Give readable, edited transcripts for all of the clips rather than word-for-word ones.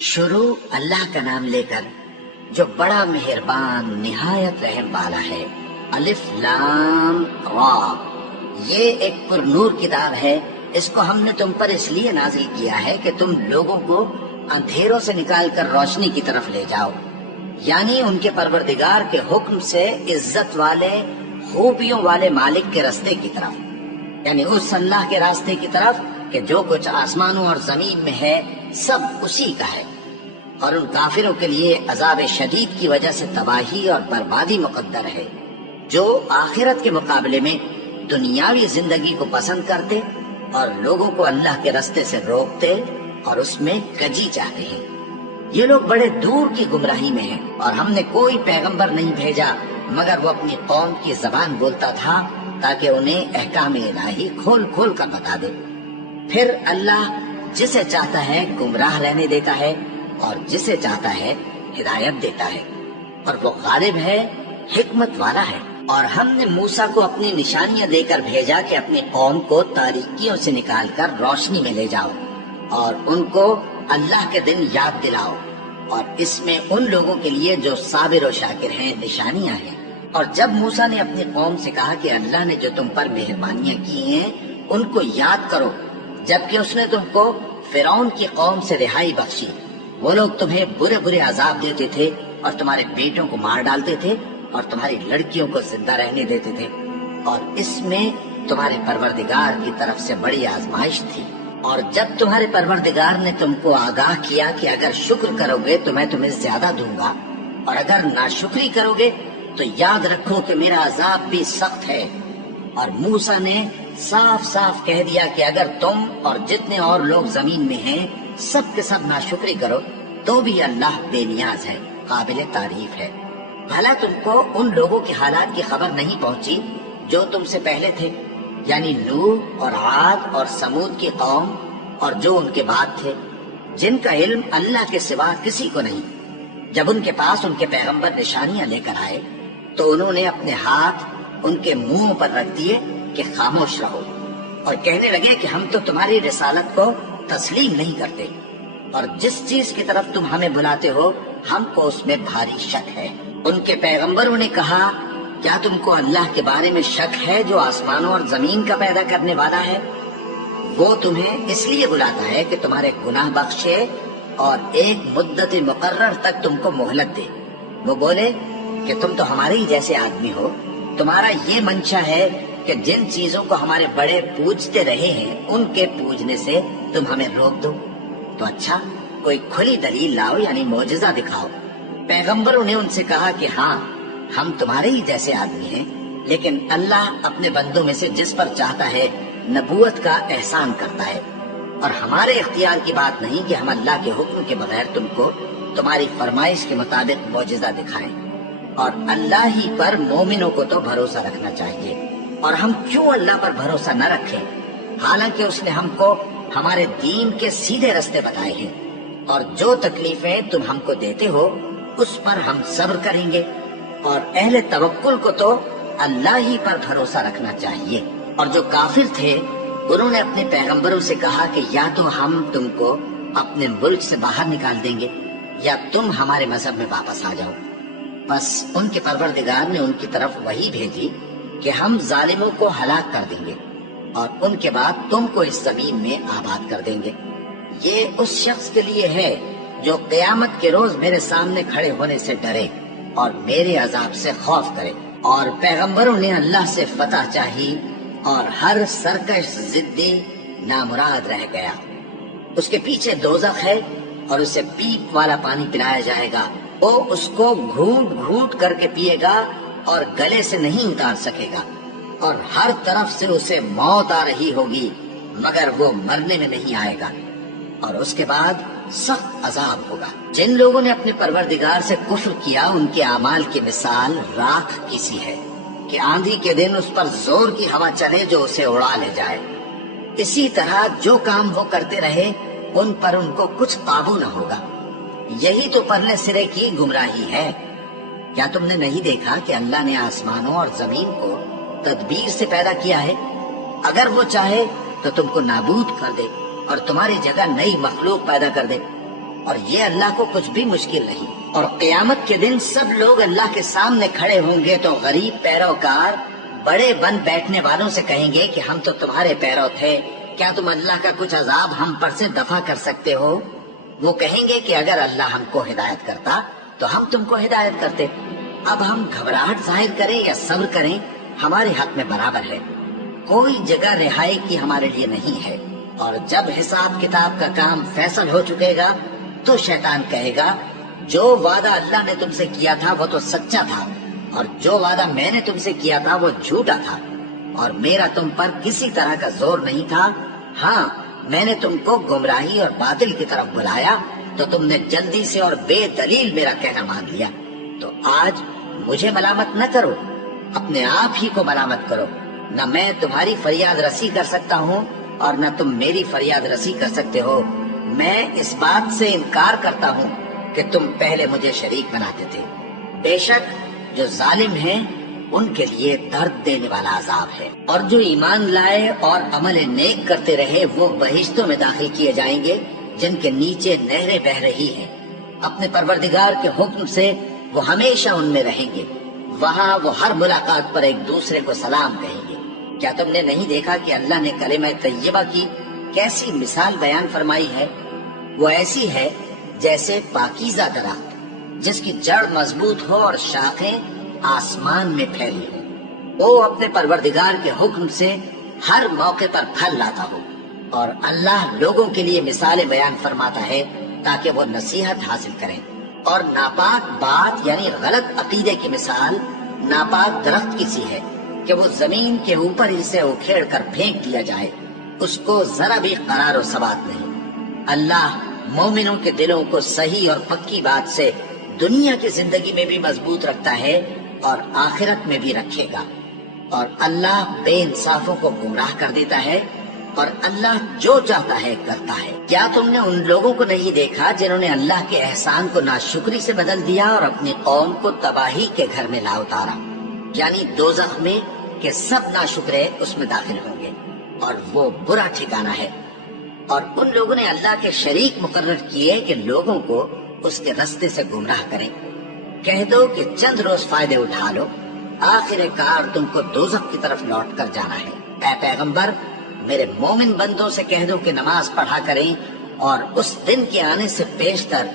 شروع اللہ کا نام لے کر جو بڑا مہربان نہایت رحم والا ہے۔ الف لام را، یہ ایک پر نور کتاب ہے، اس کو ہم نے تم پر اس لیے نازل کیا ہے کہ تم لوگوں کو اندھیروں سے نکال کر روشنی کی طرف لے جاؤ، یعنی ان کے پروردگار کے حکم سے عزت والے خوبیوں والے مالک کے راستے کی طرف، یعنی اس اللہ کے راستے کی طرف کہ جو کچھ آسمانوں اور زمین میں ہے سب اسی کا ہے۔ اور ان کافروں کے لیے عذاب شدید کی وجہ سے تباہی اور بربادی مقدر ہے، جو آخرت کے مقابلے میں دنیاوی زندگی کو پسند کرتے اور لوگوں کو اللہ کے راستے سے روکتے اور اس میں کجی چاہتے ہیں۔ یہ لوگ بڑے دور کی گمراہی میں ہیں، اور ہم نے کوئی پیغمبر نہیں بھیجا مگر وہ اپنی قوم کی زبان بولتا تھا تاکہ انہیں احکام الہی کھول کھول کر بتا دے۔ پھر اللہ جسے چاہتا ہے گمراہ رہنے دیتا ہے اور جسے چاہتا ہے ہدایت دیتا ہے، اور وہ غالب ہے، حکمت والا ہے۔ اور ہم نے موسیٰ کو اپنی نشانیاں دے کر بھیجا کہ اپنی قوم کو تاریکیوں سے نکال کر روشنی میں لے جاؤ اور ان کو اللہ کے دن یاد دلاؤ، اور اس میں ان لوگوں کے لیے جو صابر و شاکر ہیں نشانیاں ہیں۔ اور جب موسیٰ نے اپنی قوم سے کہا کہ اللہ نے جو تم پر مہربانیاں کی ہیں ان کو یاد کرو، جبکہ اس نے تم کو فرعون کی قوم سے رہائی بخشی، وہ لوگ تمہیں برے برے عذاب دیتے تھے اور تمہارے بیٹوں کو مار ڈالتے تھے اور تمہاری لڑکیوں کو زندہ رہنے دیتے تھے، اور اس میں تمہارے پروردگار کی طرف سے بڑی آزمائش تھی۔ اور جب تمہارے پروردگار نے تم کو آگاہ کیا کہ اگر شکر کرو گے تو میں تمہیں زیادہ دوں گا، اور اگر ناشکری کرو گے تو یاد رکھو کہ میرا عذاب بھی سخت ہے۔ اور موسیٰ نے صاف صاف کہہ دیا کہ اگر تم اور جتنے اور لوگ زمین میں ہیں سب کے سب ناشکری کرو تو بھی اللہ بے نیاز ہے، قابل تعریف ہے۔ بھلا تم کو ان لوگوں کے حالات کی خبر نہیں پہنچی جو تم سے پہلے تھے، یعنی نوح اور عاد اور سمود کی قوم اور جو ان کے بعد تھے، جن کا علم اللہ کے سوا کسی کو نہیں۔ جب ان کے پاس ان کے پیغمبر نشانیاں لے کر آئے تو انہوں نے اپنے ہاتھ ان کے منہ پر رکھ دیے کہ خاموش رہو، اور کہنے لگے کہ ہم تو تمہاری رسالت کو تسلیم نہیں کرتے، اور جس چیز کی طرف تم ہمیں بلاتے ہو ہم کو اس میں بھاری شک ہے۔ ان کے پیغمبروں نے کہا، کیا تم کو اللہ کے بارے میں شک ہے جو آسمانوں اور زمین کا پیدا کرنے والا ہے؟ وہ تمہیں اس لیے بلاتا ہے کہ تمہارے گناہ بخشے اور ایک مدت مقرر تک تم کو مہلت دے۔ وہ بولے کہ تم تو ہمارے ہی جیسے آدمی ہو، تمہارا یہ منشا ہے کہ جن چیزوں کو ہمارے بڑے پوجتے رہے ہیں ان کے پوجنے سے تم ہمیں روک دو، تو اچھا کوئی کھلی دلیل لاؤ، یعنی معجزہ دکھاؤ۔ پیغمبروں نے ان سے کہا کہ ہاں ہم تمہارے ہی جیسے آدمی ہیں، لیکن اللہ اپنے بندوں میں سے جس پر چاہتا ہے نبوت کا احسان کرتا ہے، اور ہمارے اختیار کی بات نہیں کہ ہم اللہ کے حکم کے بغیر تم کو تمہاری فرمائش کے مطابق معجزہ دکھائیں۔ اور اللہ ہی پر مومنوں کو تو بھروسہ رکھنا چاہیے، اور ہم کیوں اللہ پر بھروسہ نہ رکھیں، حالانکہ اس نے ہم کو ہمارے دین کے سیدھے راستے بتائے ہیں، اور جو تکلیفیں تم ہم کو دیتے ہو اس پر ہم صبر کریں گے۔ اور اہل توکل کو تو اللہ ہی پر بھروسہ رکھنا چاہیے۔ اور جو کافر تھے انہوں نے اپنے پیغمبروں سے کہا کہ یا تو ہم تم کو اپنے ملک سے باہر نکال دیں گے یا تم ہمارے مذہب میں واپس آ جاؤ۔ بس ان کے پروردگار نے ان کی طرف وحی بھیجی کہ ہم ظالموں کو ہلاک کر دیں گے اور ان کے بعد تم کو اس زمین میں آباد کر دیں گے۔ یہ اس شخص کے لیے ہے جو قیامت کے روز میرے سامنے کھڑے ہونے سے ڈرے اور میرے عذاب سے خوف کرے۔ اور پیغمبروں نے اللہ سے فتح چاہی، اور ہر سرکش ضدی نامراد رہ گیا۔ اس کے پیچھے دوزخ ہے اور اسے پیپ والا پانی پلایا جائے گا، وہ اس کو گھوٹ گھوٹ کر کے پیے گا اور گلے سے نہیں اتار سکے گا، اور ہر طرف سے اسے موت آ رہی ہوگی مگر وہ مرنے میں نہیں آئے گا، اور اس کے بعد سخت عذاب ہوگا۔ جن لوگوں نے اپنے پروردگار سے کفر کیا ان کے اعمال کی مثال راکھ کی سی ہے کہ آندھی کے دن اس پر زور کی ہوا چلے جو اسے اڑا لے جائے۔ اسی طرح جو کام وہ کرتے رہے ان پر ان کو کچھ قابو نہ ہوگا۔ یہی تو پرلے سرے کی گمراہی ہے۔ کیا تم نے نہیں دیکھا کہ اللہ نے آسمانوں اور زمین کو تدبیر سے پیدا کیا ہے؟ اگر وہ چاہے تو تم کو نابود کر دے اور تمہاری جگہ نئی مخلوق پیدا کر دے۔ اور یہ اللہ کو کچھ بھی مشکل نہیں۔ اور قیامت کے دن سب لوگ اللہ کے سامنے کھڑے ہوں گے تو غریب پیروکار بڑے بن بیٹھنے والوں سے کہیں گے کہ ہم تو تمہارے پیرو تھے، کیا تم اللہ کا کچھ عذاب ہم پر سے دفع کر سکتے ہو؟ وہ کہیں گے کہ اگر اللہ ہم کو ہدایت کرتا تو ہم تم کو ہدایت کرتے۔ اب ہم گھبراہٹ ظاہر کریں یا صبر کریں ہمارے حق میں برابر ہے، کوئی جگہ رہائی کی ہمارے لیے نہیں ہے۔ اور جب حساب کتاب کا کام فیصل ہو چکے گا تو شیطان کہے گا جو وعدہ اللہ نے تم سے کیا تھا وہ تو سچا تھا، اور جو وعدہ میں نے تم سے کیا تھا وہ جھوٹا تھا، اور میرا تم پر کسی طرح کا زور نہیں تھا۔ ہاں، میں نے تم کو گمراہی اور باطل کی طرف بلایا تو تم نے جلدی سے اور بے دلیل میرا کہنا مان لیا۔ تو آج مجھے ملامت نہ کرو، اپنے آپ ہی کو ملامت کرو۔ نہ میں تمہاری فریاد رسی کر سکتا ہوں اور نہ تم میری فریاد رسی کر سکتے ہو۔ میں اس بات سے انکار کرتا ہوں کہ تم پہلے مجھے شریک بناتے تھے۔ بے شک جو ظالم ہیں ان کے لیے درد دینے والا عذاب ہے۔ اور جو ایمان لائے اور عمل نیک کرتے رہے وہ بہشتوں میں داخل کیے جائیں گے جن کے نیچے نہریں بہ رہی ہیں۔ اپنے پروردگار کے حکم سے وہ ہمیشہ ان میں رہیں گے، وہاں وہ ہر ملاقات پر ایک دوسرے کو سلام کہیں گے۔ کیا تم نے نہیں دیکھا کہ اللہ نے کلمہ طیبہ کی کیسی مثال بیان فرمائی ہے؟ وہ ایسی ہے جیسے پاکیزہ درخت جس کی جڑ مضبوط ہو اور شاخیں آسمان میں پھیلی ہو۔ وہ اپنے پروردگار کے حکم سے ہر موقع پر پھل لاتا ہو، اور اللہ لوگوں کے لیے مثالیں بیان فرماتا ہے تاکہ وہ نصیحت حاصل کریں۔ اور ناپاک بات یعنی غلط عقیدے کی مثال ناپاک درخت کی سی ہے کہ وہ زمین کے اوپر ہی سے اکھیڑ کر پھینک دیا جائے، اس کو ذرا بھی قرار و ثبات نہیں۔ اللہ مومنوں کے دلوں کو صحیح اور پکی بات سے دنیا کی زندگی میں بھی مضبوط رکھتا ہے اور آخرت میں بھی رکھے گا۔ اور اللہ بے انصافوں کو گمراہ کر دیتا ہے، اور اللہ جو چاہتا ہے کرتا ہے۔ کیا تم نے ان لوگوں کو نہیں دیکھا جنہوں نے اللہ کے احسان کو ناشکری سے بدل دیا اور اپنی قوم کو تباہی کے گھر میں لا اتارا، یعنی دوزخ میں، کہ سب ناشکرے اس میں داخل ہوں گے اور وہ برا ٹھکانہ ہے۔ اور ان لوگوں نے اللہ کے شریک مقرر کیے کہ لوگوں کو اس کے رستے سے گمراہ کریں۔ کہہ دو کہ چند روز فائدے اٹھا لو، آخر کار تم کو دوزخ کی طرف لوٹ کر جانا ہے۔ اے پیغمبر، میرے مومن بندوں سے کہہ دو کہ نماز پڑھا کریں، اور اس دن کے آنے سے پیشتر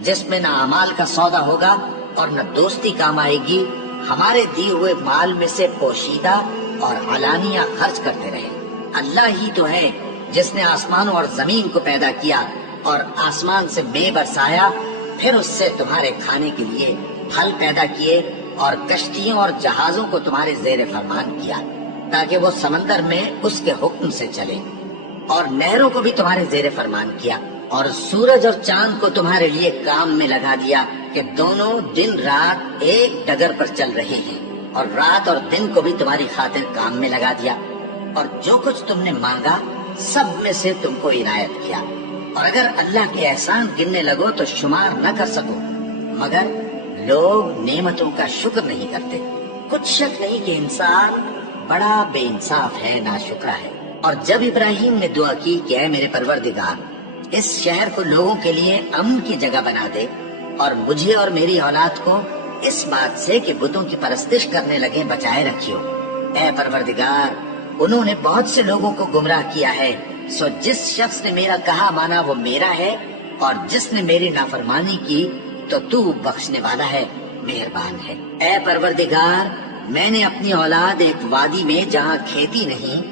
جس میں نہ اعمال کا سودا ہوگا اور نہ دوستی کام آئے گی، ہمارے دیے ہوئے مال میں سے پوشیدہ اور علانیہ خرچ کرتے رہے۔ اللہ ہی تو ہے جس نے آسمانوں اور زمین کو پیدا کیا اور آسمان سے مے برسایا، پھر اس سے تمہارے کھانے کے لیے پھل پیدا کیے اور کشتیوں اور جہازوں کو تمہارے زیر فرمان کیا تاکہ وہ سمندر میں اس کے حکم سے چلے، اور نہروں کو بھی تمہارے زیر فرمان کیا، اور سورج اور چاند کو تمہارے لیے کام میں لگا دیا کہ دونوں دن رات ایک ڈگر پر چل رہے ہیں، اور رات اور دن کو بھی تمہاری خاطر کام میں لگا دیا، اور جو کچھ تم نے مانگا سب میں سے تم کو عنایت کیا۔ اور اگر اللہ کے احسان گننے لگو تو شمار نہ کر سکو، مگر لوگ نعمتوں کا شکر نہیں کرتے۔ کچھ شک نہیں کہ انسان بڑا بے انصاف ہے، ناشکرا ہے۔ اور جب ابراہیم نے دعا کی کہ اے میرے پروردگار، اس شہر کو لوگوں کے لیے امن کی جگہ بنا دے، اور مجھے اور میری اولاد کو اس بات سے کہ بتوں کی پرستش کرنے لگے بچائے رکھیو۔ اے پروردگار، انہوں نے بہت سے لوگوں کو گمراہ کیا ہے، سو جس شخص نے میرا کہا مانا وہ میرا ہے، اور جس نے میری نافرمانی کی تو بخشنے والا ہے، مہربان ہے۔ اے پروردگار، میں نے اپنی اولاد ایک وادی میں جہاں کھیتی نہیں،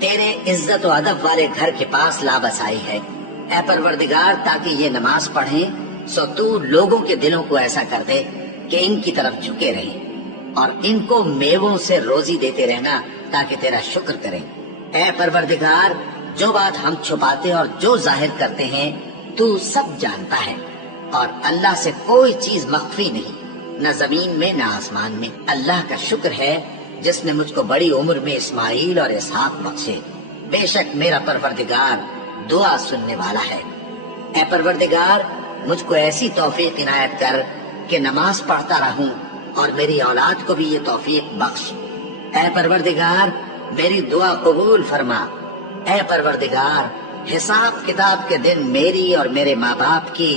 تیرے عزت و ادب والے گھر کے پاس لا بسائی ہے۔ اے پروردگار، تاکہ یہ نماز پڑھیں سو تو لوگوں کے دلوں کو ایسا کر دے کہ ان کی طرف جھکے رہیں، اور ان کو میووں سے روزی دیتے رہنا تاکہ تیرا شکر کریں۔ اے پروردگار، جو بات ہم چھپاتے اور جو ظاہر کرتے ہیں تو سب جانتا ہے، اور اللہ سے کوئی چیز مخفی نہیں، نہ زمین میں نہ آسمان میں۔ اللہ کا شکر ہے جس نے مجھ کو بڑی عمر میں اسماعیل اور اسحاق بخشے، بے شک میرا پروردگار دعا سننے والا ہے۔ اے پروردگار، مجھ کو ایسی توفیق عنایت کر کہ نماز پڑھتا رہوں، اور میری اولاد کو بھی یہ توفیق بخش۔ اے پروردگار، میری دعا قبول فرما۔ اے پروردگار، حساب کتاب کے دن میری اور میرے ماں باپ کی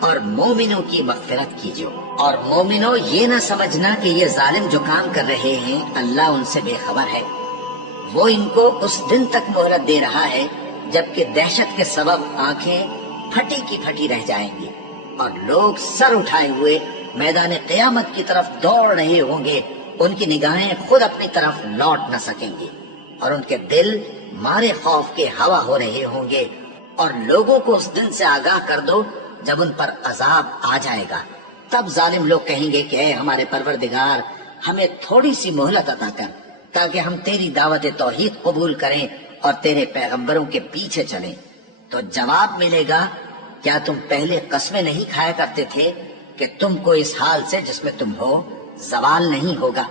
اور مومنوں کی مغفرت کیجو۔ اور مومنوں یہ نہ سمجھنا کہ یہ ظالم جو کام کر رہے ہیں اللہ ان سے بے خبر ہے، وہ ان کو اس دن تک مہلت دے رہا ہے جبکہ دہشت کے سبب آنکھیں پھٹی کی پھٹی رہ جائیں گی اور لوگ سر اٹھائے ہوئے میدان قیامت کی طرف دوڑ رہے ہوں گے، ان کی نگاہیں خود اپنی طرف لوٹ نہ سکیں گی اور ان کے دل مارے خوف کے ہوا ہو رہے ہوں گے۔ اور لوگوں کو اس دن سے آگاہ کر دو جب ان پر عذاب آ جائے گا، تب ظالم لوگ کہیں گے کہ اے ہمارے پروردگار، ہمیں تھوڑی سی مہلت عطا کر تاکہ ہم تیری دعوت توحید قبول کریں اور تیرے پیغمبروں کے پیچھے چلیں۔ تو جواب ملے گا، کیا تم پہلے قسمیں نہیں کھایا کرتے تھے کہ تم کو اس حال سے جس میں تم ہو زوال نہیں ہوگا؟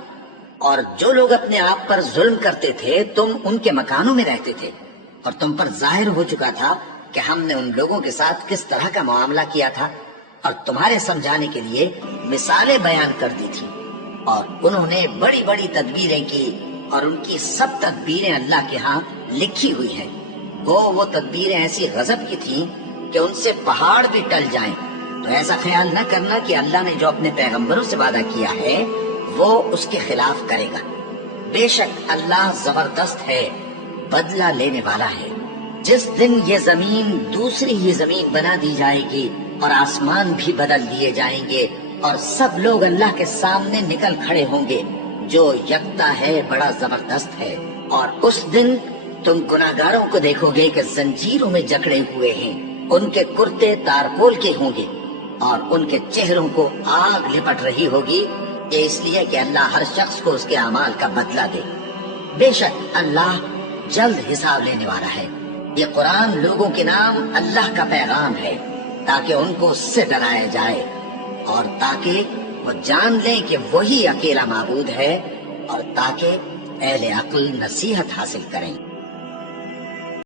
اور جو لوگ اپنے آپ پر ظلم کرتے تھے تم ان کے مکانوں میں رہتے تھے، اور تم پر ظاہر ہو چکا تھا کہ ہم نے ان لوگوں کے ساتھ کس طرح کا معاملہ کیا تھا، اور تمہارے سمجھانے کے لیے مثالیں بیان کر دی تھی۔ اور انہوں نے بڑی بڑی تدبیریں کی اور ان کی سب تدبیریں اللہ کے ہاں لکھی ہوئی ہیں۔ وہ تدبیریں ایسی غضب کی تھیں کہ ان سے پہاڑ بھی ٹل جائیں۔ تو ایسا خیال نہ کرنا کہ اللہ نے جو اپنے پیغمبروں سے وعدہ کیا ہے وہ اس کے خلاف کرے گا۔ بے شک اللہ زبردست ہے، بدلہ لینے والا ہے۔ جس دن یہ زمین دوسری ہی زمین بنا دی جائے گی اور آسمان بھی بدل دیے جائیں گے اور سب لوگ اللہ کے سامنے نکل کھڑے ہوں گے، جو یکتا ہے بڑا زبردست ہے۔ اور اس دن تم گناہگاروں کو دیکھو گے کہ زنجیروں میں جکڑے ہوئے ہیں، ان کے کرتے تارپول کے ہوں گے اور ان کے چہروں کو آگ لپٹ رہی ہوگی، یہ اس لیے کہ اللہ ہر شخص کو اس کے اعمال کا بدلہ دے۔ بے شک اللہ جلد حساب لینے والا ہے۔ یہ قرآن لوگوں کے نام اللہ کا پیغام ہے تاکہ ان کو اس سے ڈرایا جائے اور تاکہ وہ جان لیں کہ وہی اکیلا معبود ہے، اور تاکہ اہل عقل نصیحت حاصل کریں۔